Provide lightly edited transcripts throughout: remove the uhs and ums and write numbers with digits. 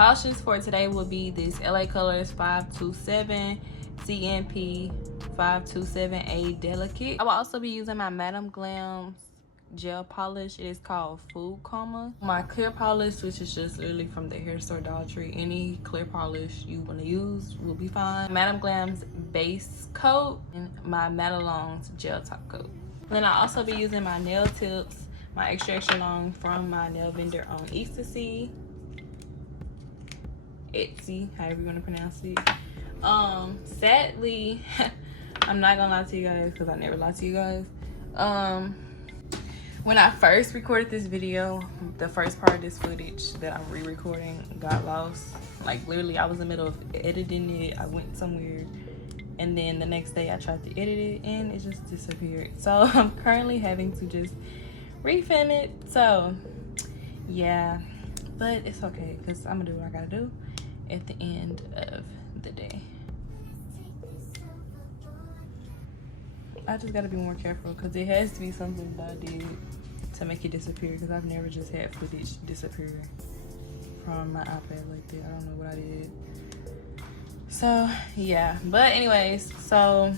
polishes for today will be this LA Colors 527 CNP 527A Delicate. I will also be using my Glam gel polish. It is called Food Coma. My clear polish, which is just literally from the hair store Dollar Tree. Any clear polish you want to use will be fine. Glam's base coat and my Modelones Gel top coat. Then I'll also be using my nail tips, my extra long from my nail vendor on Etsy, however you want to pronounce it. Sadly, I'm not gonna lie to you guys because I never lie to you guys. When I first recorded this video, the first part of this footage that I'm re-recording got lost. Like literally, I was in the middle of editing it. I went somewhere, and then the next day I tried to edit it, and it just disappeared. So I'm currently having to just refilm it. So yeah, but it's okay because I'm gonna do what I gotta do at the end of the day. I just gotta be more careful because it has to be something that I did to make it disappear, because I've never just had footage disappear from my iPad like that. I don't know what I did. So yeah, but anyways, so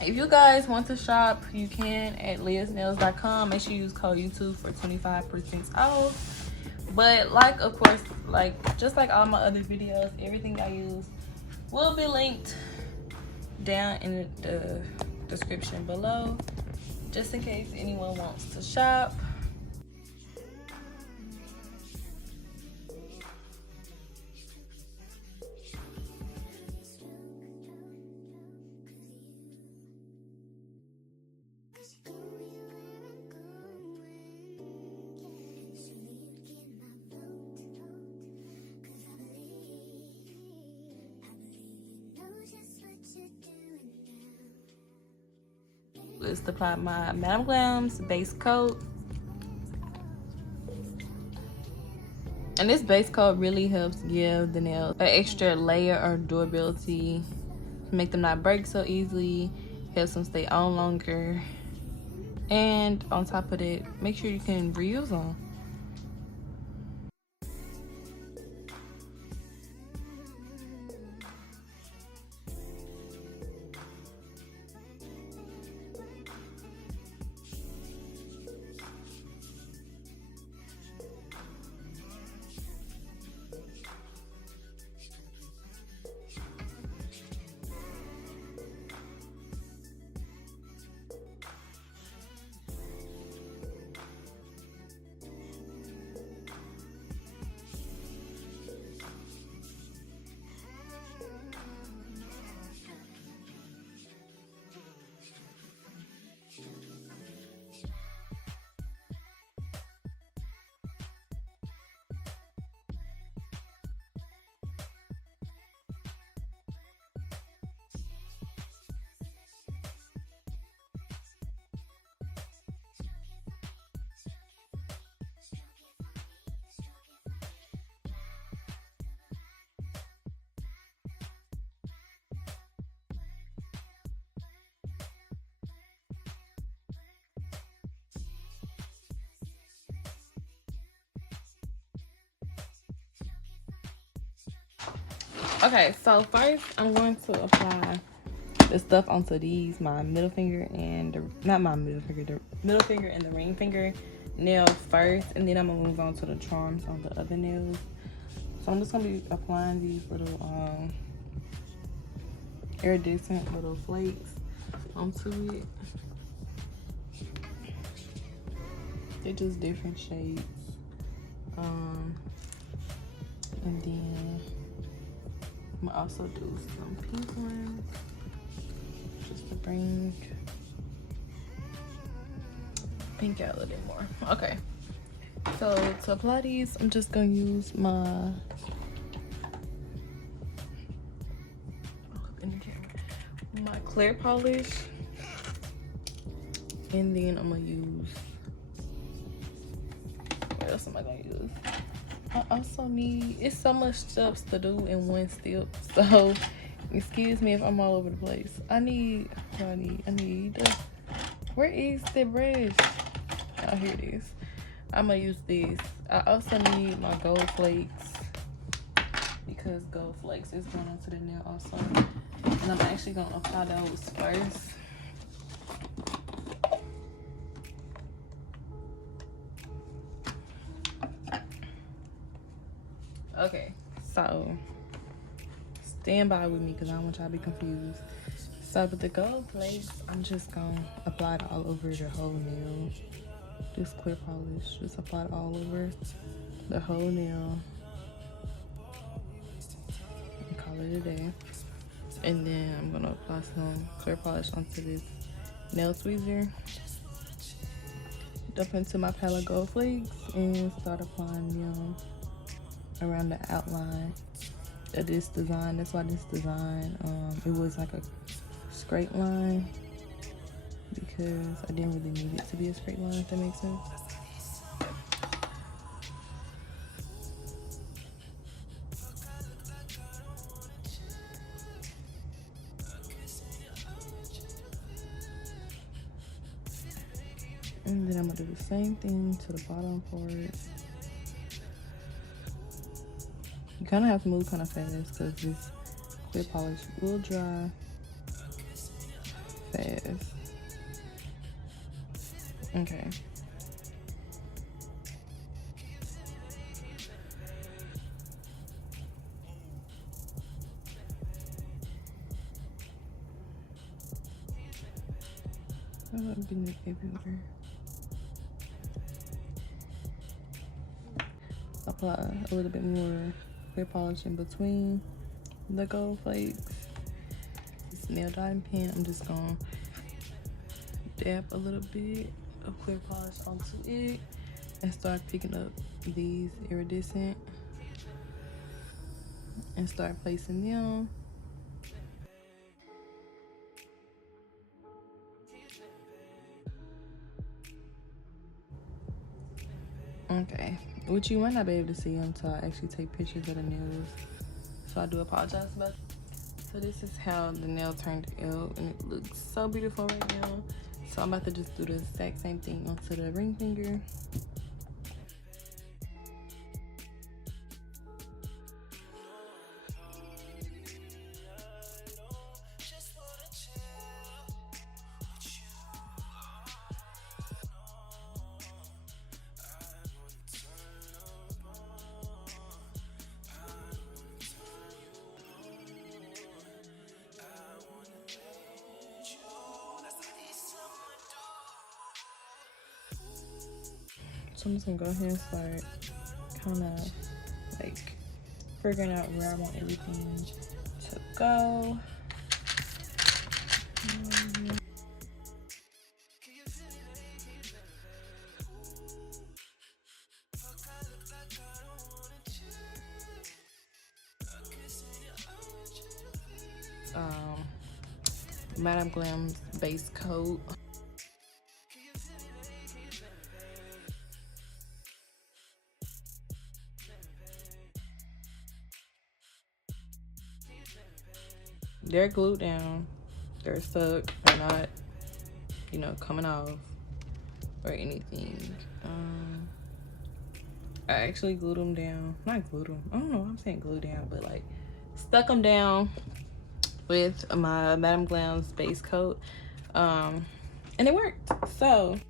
if you guys want to shop, you can at liyahsnails.com. Make sure you use code YouTube for 25% off. But like, of course, like just like all my other videos, everything I use will be linked down in the description below, just in case anyone wants to shop. Is to apply my Glam's base coat, and this base coat really helps give the nails an extra layer of durability, make them not break so easily, helps them stay on longer, and on top of it, make sure you can reuse them. Okay, so first I'm going to apply the stuff onto these, my middle finger and the middle finger and the ring finger nail first, and then I'm gonna move on to the charms on the other nails. So I'm just gonna be applying these little iridescent little flakes onto it. They're just different shades. And then I'm gonna also do some pink ones just to bring pink out a little bit more. Okay, so to apply these, I'm just gonna use my clear polish, and then I'm gonna use, what else am I gonna use? I also need, it's so much steps to do in one step, so excuse me if I'm all over the place. I need where is the brush? Oh, here it is. I'm gonna use this. I also need my gold flakes because gold flakes is going onto the nail also. And I'm actually going to apply those first. Okay, so stand by with me because I don't want y'all to be confused. So with the gold flakes, I'm just going to apply it all over the whole nail. Just clear polish, just apply it all over the whole nail. And call it a day. And then I'm going to apply some clear polish onto this nail tweezer. Dump into my palette gold flakes and start applying them around the outline of this design. That's why this design, it was like a straight line because I didn't really need it to be a straight line, if that makes sense. And then I'm gonna do the same thing to the bottom part. You kind of have to move kind of fast because this clear polish will dry fast. Okay. I'm getting it everywhere. Apply a little bit more clear polish in between the gold flakes. This nail dotting pen, I'm just gonna dab a little bit of clear polish onto it and start picking up these iridescent and start placing them. Okay, which you might not be able to see until I actually take pictures of the nails, so I do apologize about it. So this is how the nail turned out, and it looks so beautiful right now. So I'm about to just do the exact same thing onto the ring finger. So I'm just gonna go ahead and start kind of like figuring out where I want everything to go. Madame Glam's base coat. They're glued down, they're stuck, they're not, you know, coming off or anything. I actually glued them down, not glued them, I don't know, I'm saying glue down, but like stuck them down with my Madame Glam's base coat, and it worked. So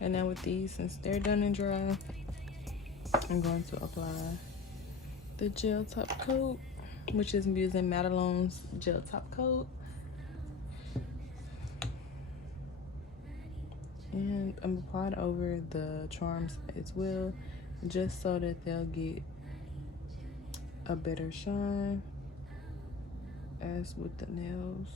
And now with these, since they're done and dry, I'm going to apply the gel top coat, which is using Modelones Gel top coat. And I'm applying over the charms as well, just so that they'll get a better shine as with the nails.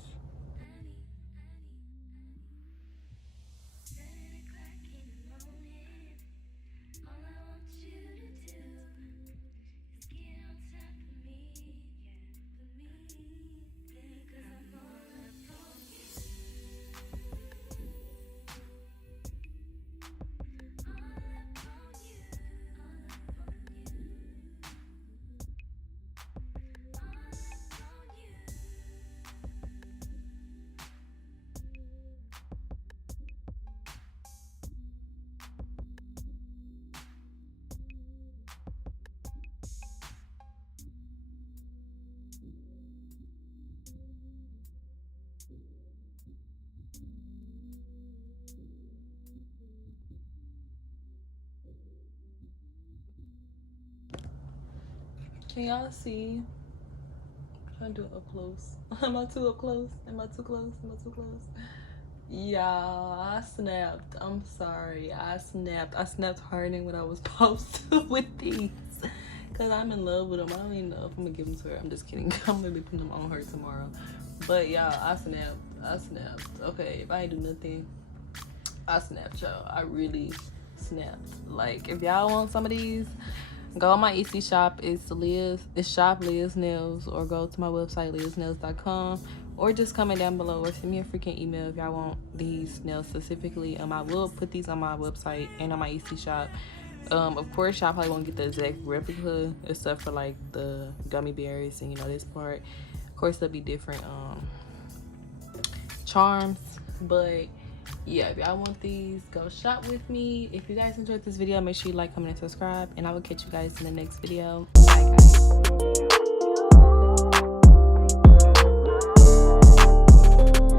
Can y'all see? I'll do it up close. Am I too up close? Am I too close? Am I too close? Y'all, I snapped. I'm sorry. I snapped. I snapped harder than what I was supposed to with these. Because I'm in love with them. I don't even know if I'm going to give them to her. I'm just kidding. I'm going to be putting them on her tomorrow. But y'all, I snapped. I snapped. Okay, if I ain't do nothing, I snapped, y'all. I really snapped. Like, if y'all want some of these, go on my Etsy shop. It's Liyahs. It's shop Liyahs Nails, or go to my website liyahsnails.com, or just comment down below or send me a freaking email if y'all want these nails specifically. I will put these on my website and on my Etsy shop. Of course, y'all probably won't get the exact replica except for like the gummy berries and, you know, this part. Of course, there'll be different charms, but yeah, if y'all want these, go shop with me. If you guys enjoyed this video, make sure you like, comment, and subscribe, and I will catch you guys in the next video. Bye, guys.